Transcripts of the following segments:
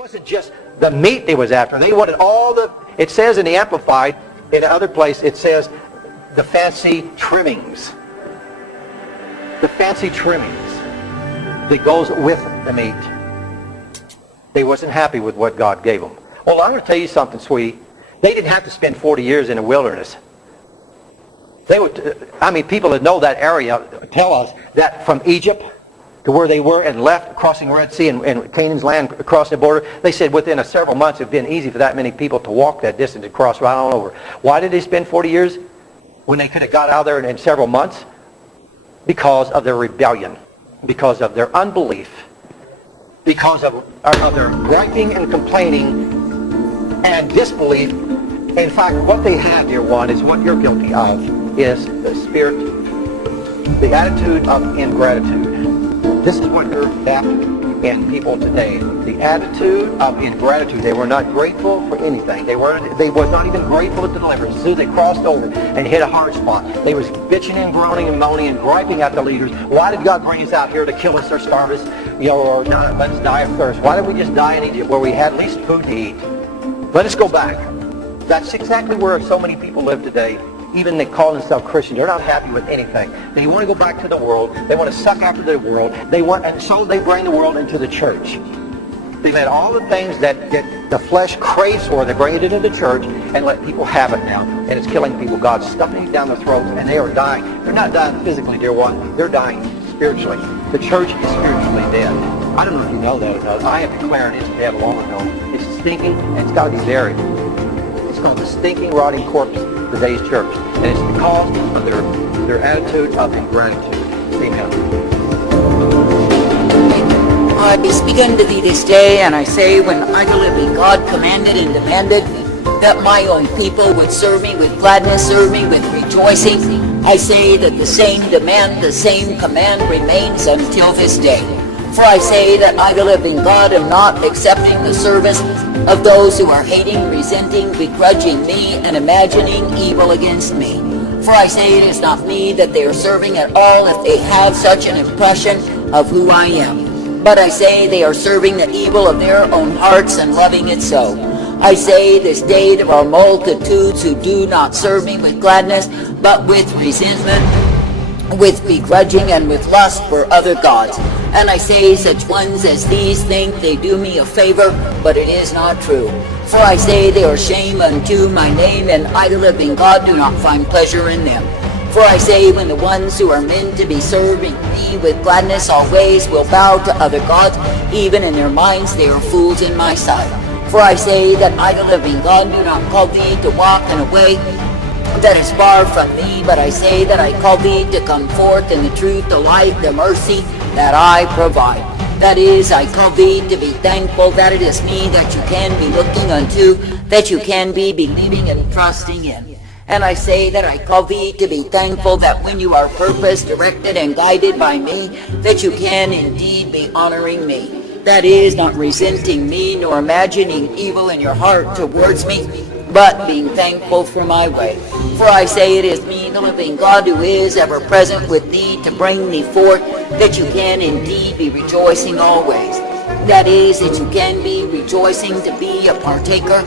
wasn't just the meat they was after. They wanted all the, it says in the Amplified, in another place, it says the fancy trimmings. The fancy trimmings that goes with the meat. They wasn't happy with what God gave them. Well, I'm going to tell you something, sweetie. They didn't have to spend 40 years in the wilderness. They would, people that know that area tell us that from Egypt to where they were and left, crossing the Red Sea and Canaan's land, across the border, they said within several months it had been easy for that many people to walk that distance and cross right on over. Why did they spend 40 years when they could have got out there in several months? Because of their rebellion, because of their unbelief, because of their griping and complaining and disbelief. In fact, what they have, dear one, is what you're guilty of, is the spirit, the attitude of ingratitude. This is what you're after in people today. The attitude of ingratitude. They were not grateful for anything. They was not even grateful at the deliverance. As soon as they crossed over and hit a hard spot, they was bitching and groaning and moaning and griping at the leaders. Why did God bring us out here to kill us or starve us, or not let us die of thirst? Why did we just die in Egypt where we had at least food to eat? Let us go back. That's exactly where so many people live today. Even they call themselves Christians, they're not happy with anything. They want to go back to the world. They want to suck after the world. And so they bring the world into the church. They let all the things that the flesh craves for, they bring it into the church and let people have it now. And it's killing people. God's stuffing it down their throats, and they are dying. They're not dying physically, dear one. They're dying spiritually. The church is spiritually dead. I don't know if you know that or not. I have declared it's dead long ago. It's stinking, and it's got to be buried. It's called the stinking, rotting corpse of today's church. And it's because of their attitude of ingratitude. Amen. I speak unto thee this day, and I say, when I, the living God, commanded and demanded that my own people would serve me with gladness, serve me with rejoicing, I say that the same demand, the same command remains until this day. For I say that I, the living God, am not accepting the service of those who are hating, resenting, begrudging me, and imagining evil against me. For I say it is not me that they are serving at all if they have such an impression of who I am. But I say they are serving the evil of their own hearts and loving it so. I say this day there are multitudes who do not serve me with gladness, but with resentment, with begrudging, and with lust for other gods. And I say such ones as these think they do me a favor, but it is not true. For I say they are shame unto my name, and I, the living God, do not find pleasure in them. For I say when the ones who are meant to be serving me with gladness always will bow to other gods, even in their minds they are fools in my sight. For I say that I, the living God, do not call thee to walk in a way that is far from thee, but I say that I call thee to come forth in the truth, the light, the mercy that I provide. That is, I call thee to be thankful that it is me that you can be looking unto, that you can be believing and trusting in. And I say that I call thee to be thankful that when you are purposed, directed, and guided by me, that you can indeed be honoring me. That is, not resenting me, nor imagining evil in your heart towards me, but being thankful for my way. For I say it is me, the living God, who is ever present with thee to bring thee forth, that you can indeed be rejoicing always. That is, that you can be rejoicing to be a partaker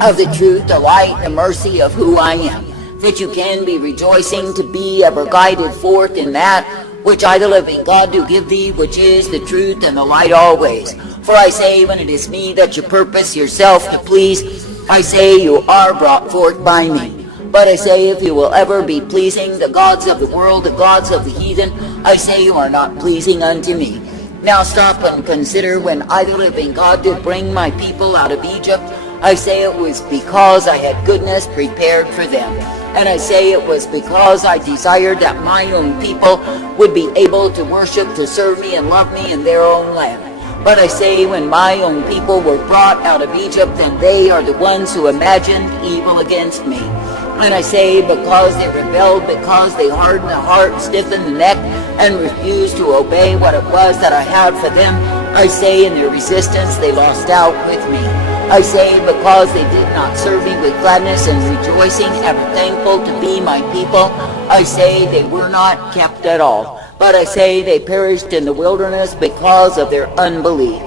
of the truth, the light, the mercy of who I am. That you can be rejoicing to be ever guided forth in that which I, the living God, do give thee, which is the truth and the light always. For I say, when it is me that you purpose yourself to please, I say you are brought forth by me. But I say, if you will ever be pleasing the gods of the world, the gods of the heathen, I say you are not pleasing unto me. Now stop and consider, when I, the living God, did bring my people out of Egypt, I say it was because I had goodness prepared for them. And I say it was because I desired that my own people would be able to worship, to serve me, and love me in their own land. But I say, when my own people were brought out of Egypt, then they are the ones who imagined evil against me. And I say, because they rebelled, because they hardened the heart, stiffened the neck, and refused to obey what it was that I had for them, I say, in their resistance they lost out with me. I say, because they did not serve me with gladness and rejoicing, ever thankful to be my people, I say they were not kept at all. But I say they perished in the wilderness because of their unbelief.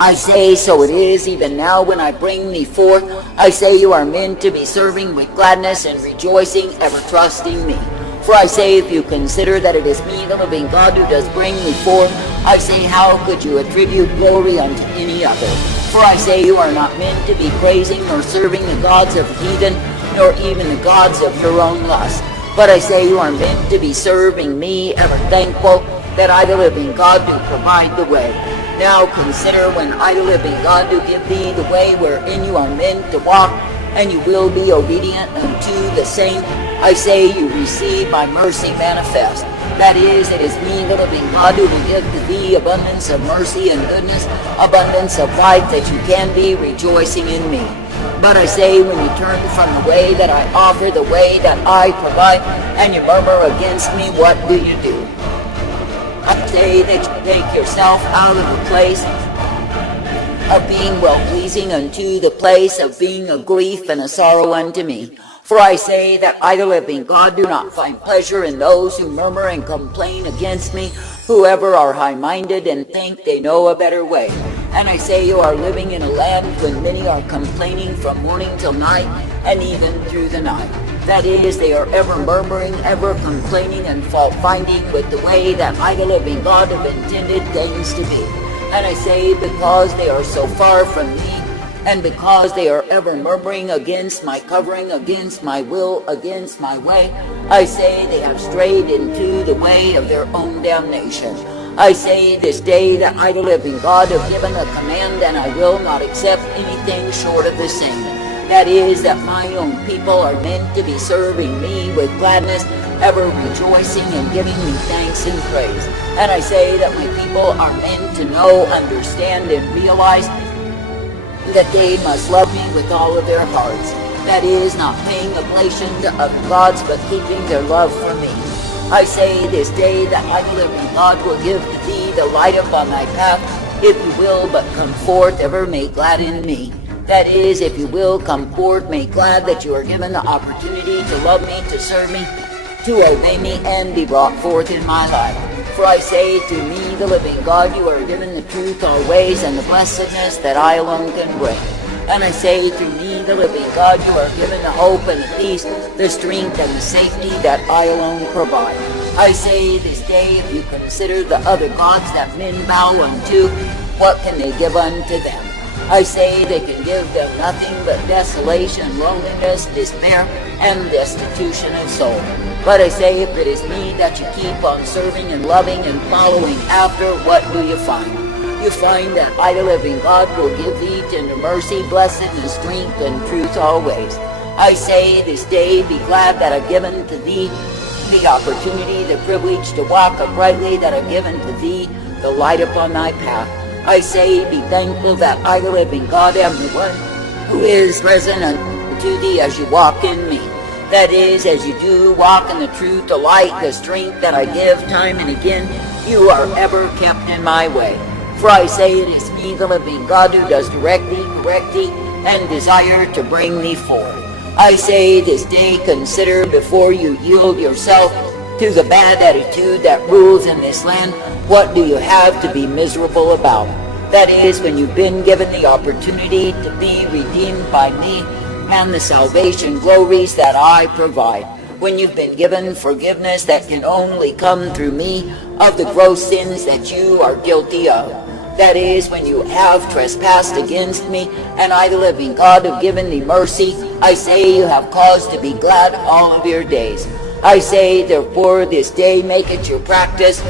I say, so it is, even now when I bring thee forth. I say, you are meant to be serving with gladness and rejoicing, ever trusting me. For I say, if you consider that it is me, the living God, who does bring me forth, I say, how could you attribute glory unto any other? For I say, you are not meant to be praising nor serving the gods of heathen, nor even the gods of your own lust. But I say, you are meant to be serving me, ever thankful that I, the living God, do provide the way. Now consider, when I, the living God, do give thee the way wherein you are meant to walk, and you will be obedient unto the same, I say, you receive my mercy manifest. That is, it is me, the living God, who will give to thee abundance of mercy and goodness, abundance of life, that you can be rejoicing in me. But I say, when you turn from the way that I offer, the way that I provide, and you murmur against me, what do you do? I say that you take yourself out of the place of being well-pleasing unto the place of being a grief and a sorrow unto me. For I say that I, the living God, do not find pleasure in those who murmur and complain against me, whoever are high-minded and think they know a better way. And I say, you are living in a land when many are complaining from morning till night, and even through the night. That is, they are ever murmuring, ever complaining, and fault-finding with the way that I, the living God, have intended things to be. And I say, because they are so far from me, and because they are ever murmuring against my covering, against my will, against my way, I say they have strayed into the way of their own damnation. I say this day that I, the living God, have given a command, and I will not accept anything short of the same. That is, that my own people are meant to be serving me with gladness, ever rejoicing and giving me thanks and praise. And I say that my people are meant to know, understand, and realize that they must love me with all of their hearts. That is, not paying oblation to other gods, but keeping their love for me. I say this day that I, the living God, will give to thee the light upon thy path, if you will but come forth, ever made glad in me. That is, if you will come forth, made glad that you are given the opportunity to love me, to serve me, to obey me, and be brought forth in my life. For I say, to me, the living God, you are given the truth always, and the blessedness that I alone can bring. And I say, to me, the living God, you are given the hope and the peace, the strength and the safety that I alone provide. I say this day, if you consider the other gods that men bow unto, what can they give unto them? I say they can give them nothing but desolation, loneliness, despair, and destitution of soul. But I say, if it is me that you keep on serving and loving and following after, what do you find? You find that I, the living God, will give thee tender mercy, blessedness, strength, and truth always. I say this day, be glad that I've given to thee the opportunity, the privilege to walk uprightly, that I've given to thee the light upon thy path. I say, be thankful that I, the living God, am the one who is present unto thee as you walk in me. That is, as you do walk in the truth, the light, the strength that I give time and again, you are ever kept in my way. For I say, it is me, the living God, who does direct thee, correct thee, and desire to bring thee forth. I say this day, consider before you yield yourself to the bad attitude that rules in this land, what do you have to be miserable about? That is, when you've been given the opportunity to be redeemed by me and the salvation glories that I provide. When you've been given forgiveness that can only come through me of the gross sins that you are guilty of. That is, when you have trespassed against me, and I, the living God, have given thee mercy, I say you have cause to be glad all of your days. I say, therefore, this day make it your practice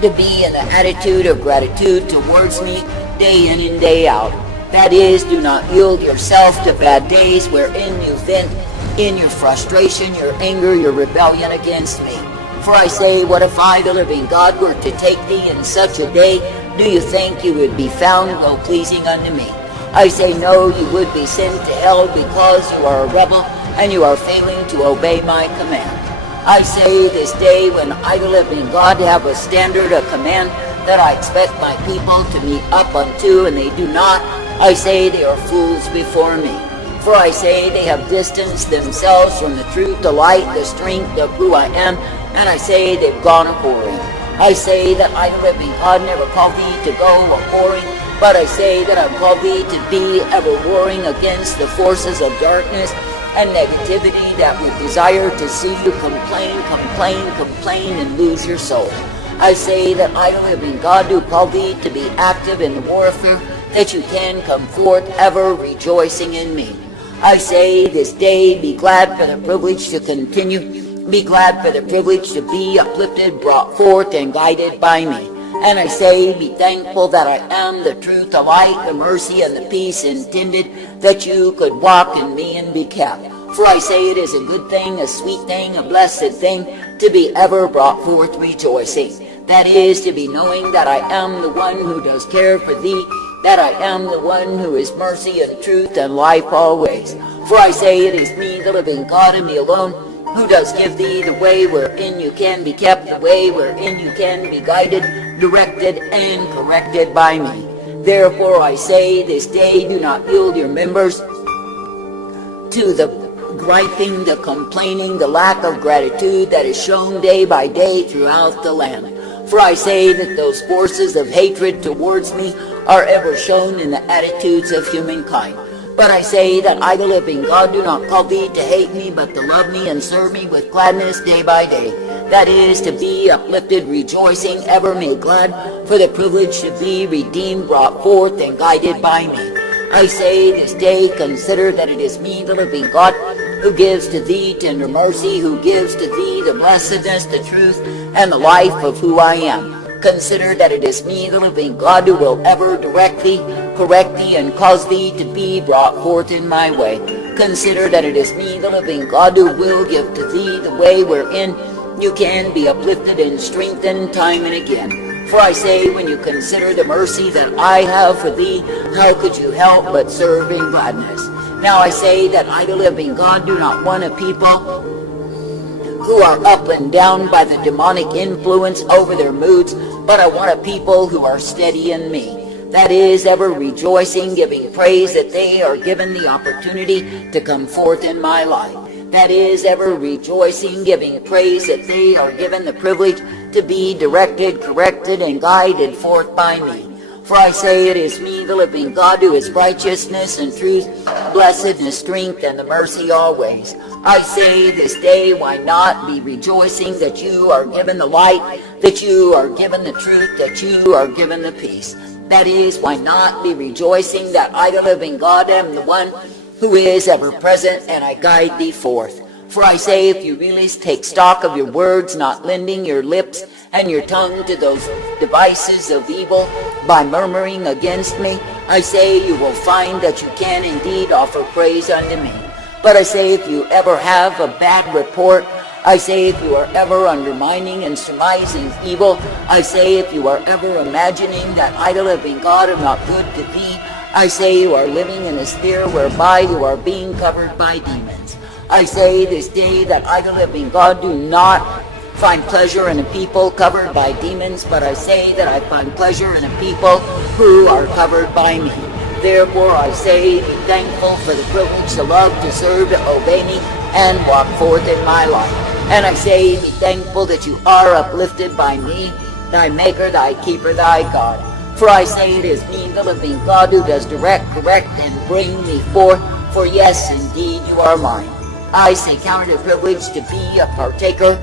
to be in an attitude of gratitude towards me day in and day out. That is, do not yield yourself to bad days wherein you vent in your frustration, your anger, your rebellion against me. For I say, what if I, the living God, were to take thee in such a day? Do you think you would be found well-pleasing unto me? I say, no, you would be sent to hell because you are a rebel and you are failing to obey my command. I say this day, when I, the living God, have a standard, a command that I expect my people to meet up unto, and they do not, I say they are fools before me. For I say they have distanced themselves from the truth, the light, the strength of who I am, and I say they've gone a-whoring. I say that I, the living God, never called thee to go a-whoring, But I say that I've called thee to be ever warring against the forces of darkness and negativity that would desire to see you complain, and lose your soul. I say that I, the living God, do call thee to be active in the warfare, that you can come forth ever rejoicing in me. I say this day, be glad for the privilege to continue, be glad for the privilege to be uplifted, brought forth, and guided by me. And I say, be thankful that I am the truth, the light, the mercy, and the peace intended that you could walk in me and be kept. For I say it is a good thing, a sweet thing, a blessed thing, to be ever brought forth rejoicing. That is, to be knowing that I am the one who does care for thee, that I am the one who is mercy and truth and life always. For I say it is me, the living God, and me alone, who does give thee the way wherein you can be kept, the way wherein you can be guided, directed, and corrected by me. Therefore I say this day, do not yield your members to the griping, the complaining, the lack of gratitude that is shown day by day throughout the land. For I say that those forces of hatred towards me are ever shown in the attitudes of humankind. But I say that I, the living God, do not call thee to hate me, but to love me and serve me with gladness day by day. That is, to be uplifted, rejoicing, ever made glad, for the privilege to be redeemed, brought forth, and guided by me. I say this day, consider that it is me, the living God, who gives to thee tender mercy, who gives to thee the blessedness, the truth, and the life of who I am. Consider that it is me, the living God, who will ever direct thee, correct thee, and cause thee to be brought forth in my way. Consider that it is me, the living God, who will give to thee the way wherein you can be uplifted and strengthened time and again. For I say, when you consider the mercy that I have for thee, how could you help but serve in gladness? Now I say that I, the living God, do not want a people who are up and down by the demonic influence over their moods, but I want a people who are steady in me. That is, ever rejoicing, giving praise that they are given the opportunity to come forth in my life. That is, ever rejoicing, giving praise that they are given the privilege to be directed, corrected, and guided forth by me. For I say it is me, the living God, who is righteousness and truth, blessedness, strength, and the mercy always. I say this day, why not be rejoicing that you are given the light, that you are given the truth, that you are given the peace. That is, why not be rejoicing that I, the living God, am the one who is ever present, and I guide thee forth. For I say, if you really take stock of your words, not lending your lips and your tongue to those devices of evil by murmuring against me, I say you will find that you can indeed offer praise unto me. But I say, if you ever have a bad report, I say, if you are ever undermining and surmising evil, I say, if you are ever imagining that I, the living God, am not good to thee, I say you are living in a sphere whereby you are being covered by demons. I say this day that I, the living God, do not find pleasure in a people covered by demons, but I say that I find pleasure in a people who are covered by me. Therefore I say, be thankful for the privilege to love, to serve, to obey me, and walk forth in my life. And I say, be thankful that you are uplifted by me, thy maker, thy keeper, thy God. For I say it is me, the living God, who does direct, correct, and bring me forth, for yes, indeed, you are mine. I say, count it a privilege to be a partaker,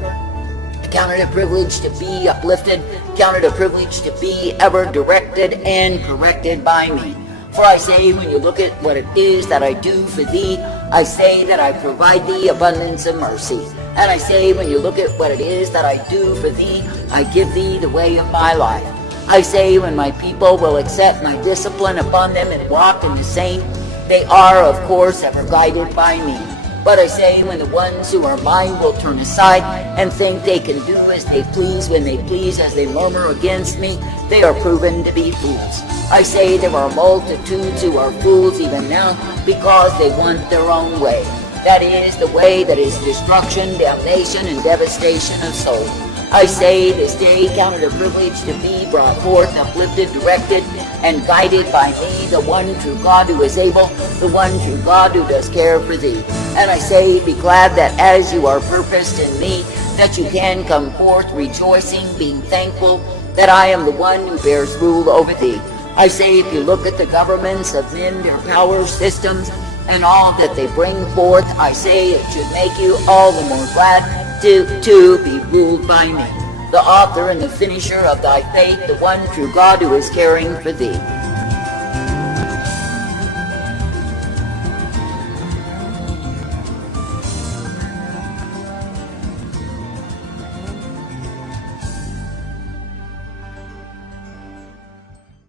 count it a privilege to be uplifted, count it a privilege to be ever directed and corrected by me. For I say, when you look at what it is that I do for thee, I say that I provide thee abundance of mercy. And I say, when you look at what it is that I do for thee, I give thee the way of my life. I say, when my people will accept my discipline upon them and walk in the same, they are, of course, ever guided by me. But I say, when the ones who are mine will turn aside and think they can do as they please when they please as they murmur against me, they are proven to be fools. I say there are multitudes who are fools even now because they want their own way. That is the way that is destruction, damnation, and devastation of souls. I say this day, count it a privilege to be brought forth, uplifted, directed, and guided by me, the one true God who is able, the one true God who does care for thee. And I say, be glad that as you are purposed in me, that you can come forth rejoicing, being thankful that I am the one who bears rule over thee. I say, if you look at the governments of men, their power systems, and all that they bring forth, I say it should make you all the more glad to be ruled by me, the author and the finisher of thy faith, the one true God who is caring for thee.